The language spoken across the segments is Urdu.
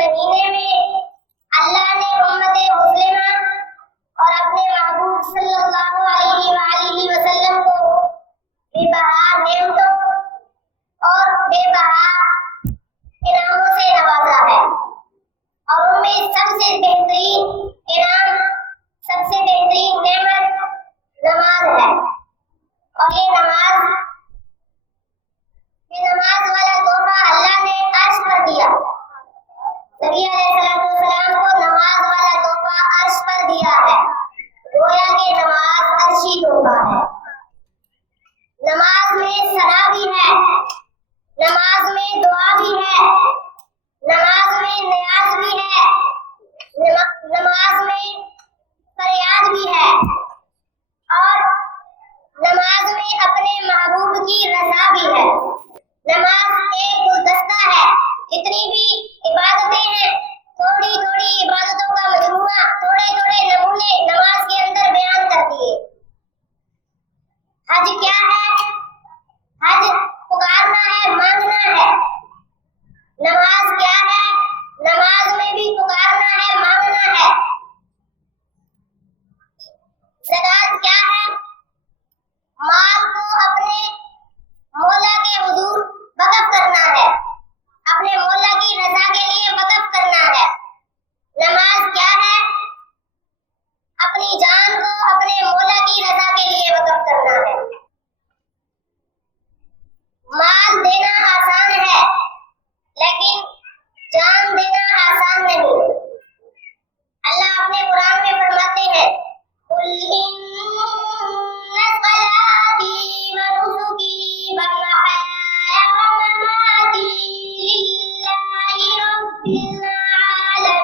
مہینے میں اللہ نے امت مسلمہ اور اپنے محبوب صلی اللہ علیہ وآلہ وسلم کو بے بہا نعمتوں اور بے بہا انعاموں سے نوازا ہے، اور ان میں سب سے بہترین انعام، سب سے بہترین نعمت نماز ہے۔ اور یہ نماز والا تحفہ اللہ نے عرش پر دیا۔ نبی علیہ السلام کو نماز والا تحفہ عرش پر دیا ہے، گویا کہ نماز عرشی تحفہ ہے۔ نماز میں ثنا بھی ہے، نماز میں دعا بھی ہے، نماز میں نیاز بھی ہے، نماز میں فریاد بھی ہے، اور نماز میں اپنے محبوب کی رضا بھی ہے۔ نماز ایک گلدستہ ہے، جتنی بھی عبادتیں ہیں تھوڑی تھوڑی عبادتوں کا مجموعہ، تھوڑے تھوڑے نمونے نماز کے اندر بیان کرتی ہے۔ حج کیا ہے؟ حج پکارنا ہے، مانگنا ہے۔ نماز کیا ہے؟ نماز میں بھی پکارنا ہے، مانگنا ہے۔ زکوٰۃ کیا ہے؟ مال کو اپنے مولا کے حضور وقف کرنا ہے، اپنے مولا کی رضا کے لیے وقف کرنا ہے۔ نماز کیا ہے؟ اپنی جان کو اپنے مولا کی رضا کے لیے وقف کرنا ہے۔ مال دینا آسان ہے، لیکن جان دینا آسان نہیں۔ اللہ اپنے قرآن میں فرماتے ہیں، قُلْ إِنَّ صَلَاتِي وَنُسُكِي وَمَحْيَايَ وَمَمَاتِي لِلَّهِ رَبِّ الْعَالَمِينَ۔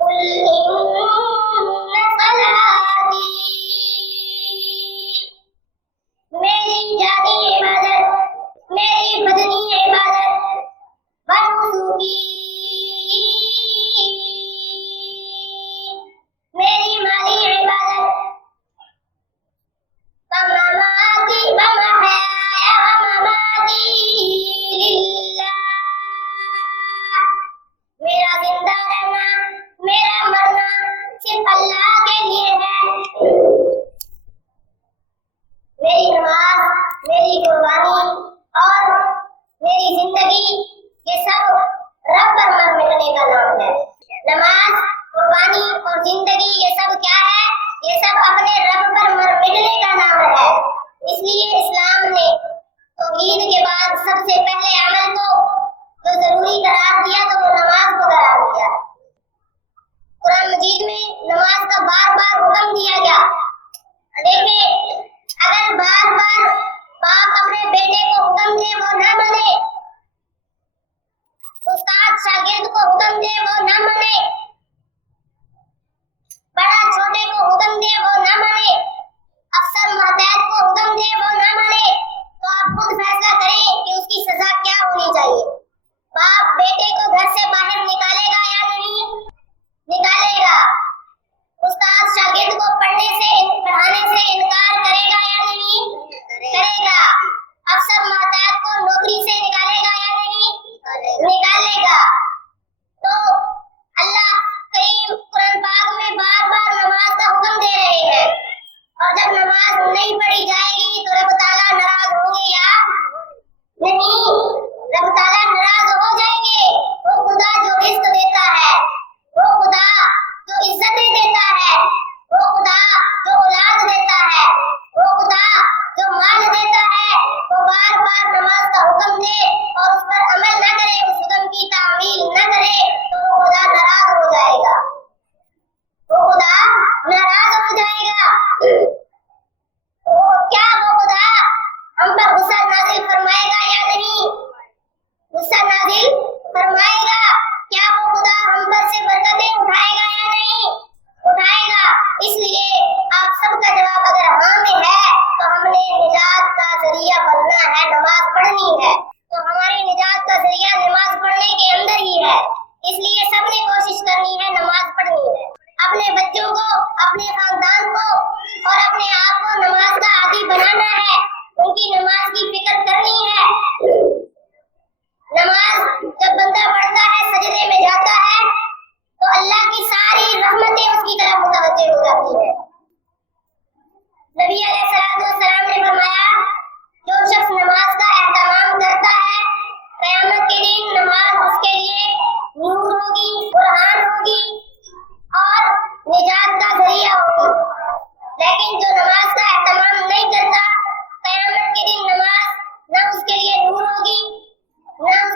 قُلْ إِنَّ صَلَاتِي، میری جانی عبادت، میری بدنی عبادت، وَنُسُكِي، میری مالی عبادت، وَمَمَاتِي وَمَحْيَايَ وَمَمَاتِي لِلَّهِ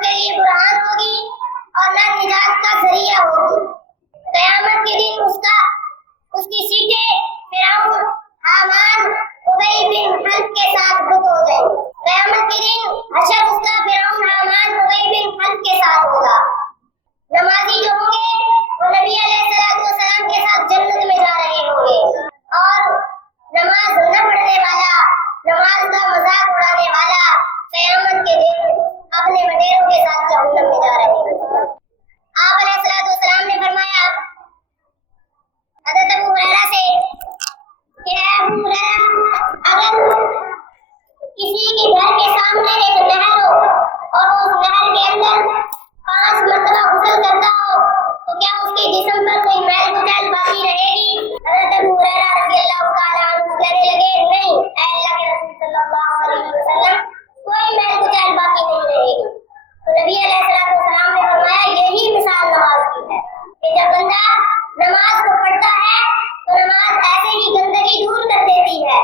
کے لیے برہان ہوگی اور نہ نجات کا ذریعہ ہوگی۔ قیامت کے دن اس کی سیٹیں فرعون، حامان، ابی بن خلف کے ساتھ بک ہو گئی۔ قیامت کے دن حشر اس کا فرعون، حامان، ابی بن خلف کے ساتھ ہوگا۔ نمازی جو ہوں گے وہ نبی علیہ السلام کے ساتھ جنت میں جا رہے ہوں گے، اور نماز نہ پڑھنے والا، نماز کا مذاق اڑانے والا قیامت کے دن اپنے وڈیروں کے ساتھ جہنم میں جا رہے ہیں۔ آپ علیہ السلام نے فرمایا حضرت ابو ہریرہ سے کہ اے ابو ہریرہ، اگر کسی کے گھر کے سامنے ایک نہر ہو اور اس نہر کے اندر 5 مرتبہ غسل کرتا ہو تو کیا اس کے جسم پر کوئی میل کچیل باقی رہے گی؟ حضرت ابو ہریرہ رضی اللہ تعالیٰ عنہ کہنے لگے نہیں اے اللہ کے رسول صلی اللہ علیہ وسلم، کوئی میل کچیل باقی نہیں رہے گی۔ تو نبی علیہ السلام نے فرمایا یہی مثال نماز کی ہے کہ جب بندہ نماز کو پڑھتا ہے تو نماز ایسے ہی گندگی دور کر دیتی ہے،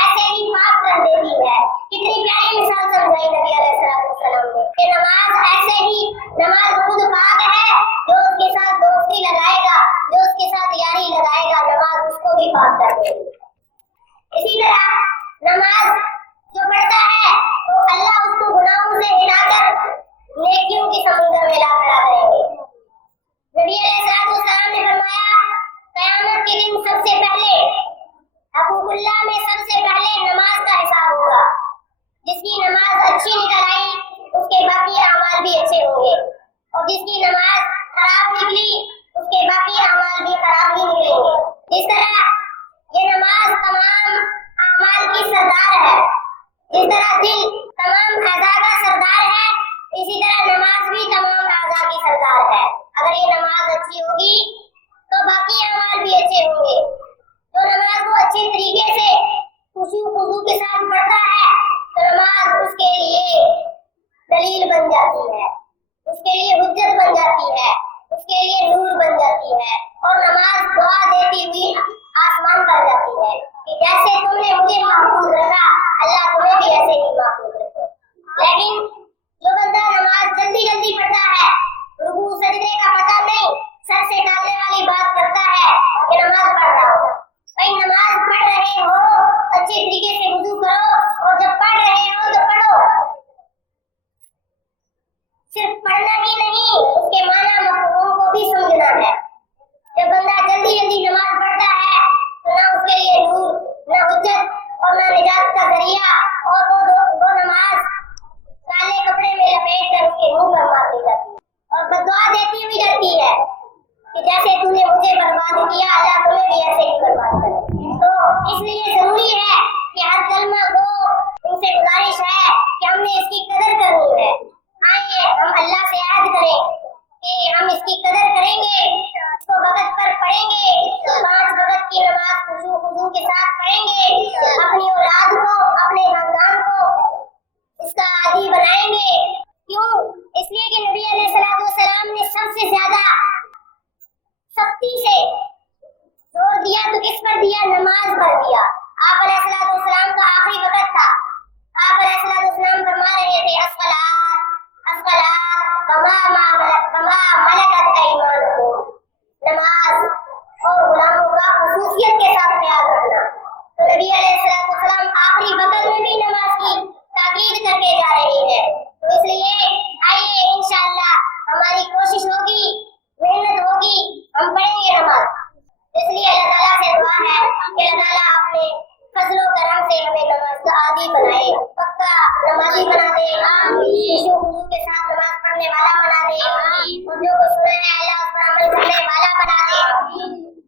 ایسے ہی پاک کر دیتی ہے۔ کتنی پیاری مثال سمجھائی نبی علیہ السلام نے کہ نماز ایسے ہی، نماز خود پاک ہے، جو اس کے ساتھ دوستی لگائے گا، جو اس کے ساتھ یاری لگائے گا، نماز اس کو بھی پاک کر دے گی۔ اسی طرح نماز جو پڑھتا ہے تو اللہ اس کو گناہوں سے ہٹا کر نیکیوں کی سمندر میں لا کر دیں گے۔ نبی علیہ السلام نے فرمایا قیامت کے دن سب سے پہلے حقوق اللہ میں سب سے پہلے نماز کا حساب ہوگا۔ جس کی نماز اچھی نکل آئی اس کے باقی اعمال بھی اچھے ہوں گے، اور جس کی نماز خراب نکلی اس کے باقی اعمال بھی خراب ہی نکلیں گے۔ جس طرح یہ نماز تمام اعمال کی سردار ہے، جس طرح دل تمام اعضاء کا سردار ہے، اسی طرح نماز بھی تمام اعضاء کی سردار ہے۔ اگر یہ نماز اچھی ہوگی تو باقی اعمال بھی اچھے ہوں گے۔ تو نماز کو اچھے طریقے سے خشوع و خضوع کے ساتھ پڑھتا ہے تو نماز اس کے لیے دلیل بن جاتی ہے، اس کے لیے حجت بن جاتی ہے، اس کے لیے نور بن جاتی ہے، اور نماز دعا دیتی ہوئی آسمان کر جاتی ہے کہ جیسے تم نے مجھے محفوظ رکھا اللہ تمہیں بھی ایسے ہی محفوظ رکھے۔ لیکن جو بندہ نماز جلدی جلدی پڑھتا ہے، رکوع سجدے کا پتہ نہیں، سر سے ڈالنے والی بات کرتا ہے کہ نماز پڑھ رہا ہوں۔ بھائی نماز پڑھ رہے ہو اچھے طریقے سے وضو کرو، اور جب پڑھ رہے ہو تو پڑھو، صرف پڑھنا ہی نہیں اس کے معنی مفہوم کو بھی سمجھنا ہے۔ جب بندہ جلدی جلدی نماز پڑھتا ہے تو نہ اس کے لیے نور، نہ حجت اور نہ نجات کا ذریعہ، اور وہ نماز کالے کپڑے میں لپیٹ کر اس کے منہ پر مار دی جاتی ہے اور بددعا دیتی ہوئی جاتی ہے کہ جیسے تم نے مجھے برباد کیا اللہ تمہیں بھی ایسے ہی برباد کرے۔ تو اس لیے ضروری ہے کہ ہر کلمہ کو ان سے گزارش ہے کہ ہم نے اس کی قدر کرنی ہے۔ آئیے ہم اللہ سے عہد کریں کہ ہم اس کی قدر کریں گے، اس کو وقت پر پڑھیں گے، 5 وقت کی نماز خشوع و خضوع کے ساتھ پڑھیں گے، اپنی اولاد کو، اپنے خاندان کو اس کا عادی بنائیں گے۔ کیوں؟ اس لیے کہ نبی علیہ السلام نے سب سے زیادہ سختی سے زور دیا تو کس پر دیا؟ نماز پر دیا۔ آپ علیہ السلام کا آخری وقت تھا، آپ علیہ السلام فرما رہے تھے وما ملکت ایمانکم، نماز اور غلاموں کا خصوصیت کے ساتھ خیال رکھنا۔ تو نبی علیہ السلام آخری وقت میں بھی نماز کی تاکید کر کے جا رہی ہے۔ تو اس لیے آئیے انشاءاللہ ہماری کوشش ہوگی، محنت ہوگی، ہم پڑھیں گے نماز۔ اس لیے اللہ تعالیٰ سے دعا ہے کہ اللہ تعالیٰ اپنے فضل و کرم سے ہمیں نماز کا عادی بنائے، پکا نمازی بنا دے، خشوع و خضوع کے ساتھ نماز پڑھنے والا